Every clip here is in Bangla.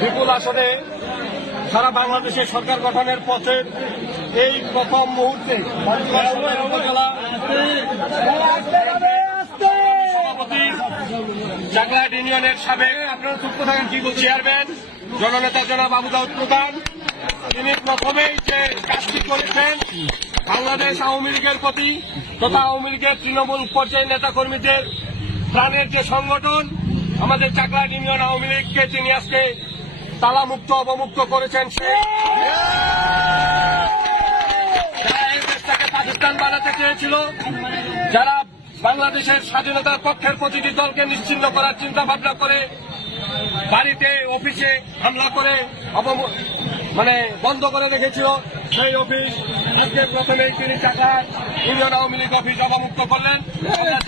বিপুল আসনে সারা বাংলাদেশে সরকার গঠনের পথে এই প্রথম মুহূর্তে উপজেলা সভাপতি চাকলাহাট ইউনিয়নের সাবেক আপনারা চুপ থাকেন কি চেয়ারম্যান জননেতা জনাব আবু দাউদ প্রধান, তিনি প্রথমেই যে কাজটি করেছেন বাংলাদেশ আওয়ামী লীগের প্রতি তথা আওয়ামী লীগের তৃণমূল পর্যায়ের নেতাকর্মীদের প্রাণের যে সংগঠন আমাদের চাকলাহাট ইউনিয়ন আওয়ামী লীগকে তিনি আজকে তালামুক্ত অবমুক্ত করেছেন। যারা এই দেশটাকে পাকিস্তান বানাতে চেয়েছিল, যারা বাংলাদেশের স্বাধীনতার পক্ষের প্রতিটি দলকে নিশ্চিহ্ন করার চিন্তা ভাবনা করে বাড়িতে অফিসে হামলা করে বন্ধ করে রেখেছিল, সেই অফিস আজকে প্রথমেই তিনি চাকলাহাট ইউনিয়ন আওয়ামী লীগ অফিস অবমুক্ত করলেন।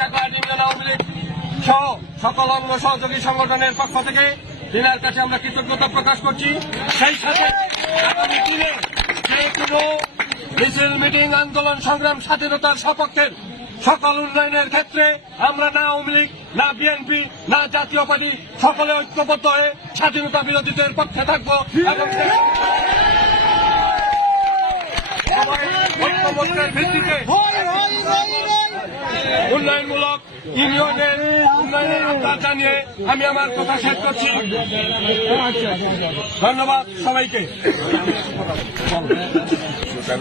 চাকলাহাট ইউনিয়ন আওয়ামী লীগ সহ সকল অঙ্গ সহযোগী সংগঠনের পক্ষ থেকে দিনের কাছে আমরা কৃতজ্ঞতা প্রকাশ করছি। সেই সাথে আগামী দিনে যে কোনো মিছিল মিটিং আন্দোলন সংগ্রাম স্বাধীনতার সপক্ষের সকল উন্নয়নের ক্ষেত্রে আমরা না আওয়ামী লীগ না বিএনপি না জাতীয় পার্টি সকলে ঐক্যবদ্ধ হয়ে স্বাধীনতা বিরোধীদের পক্ষে থাকবো এবং ঐক্যবদ্ধের ভিত্তিতে উন্নয়নমূলক ইউনিয়নের উন্নয়নের আহ্বান জানিয়ে আমি আমার কথা শেষ করছি। ধন্যবাদ সবাইকে।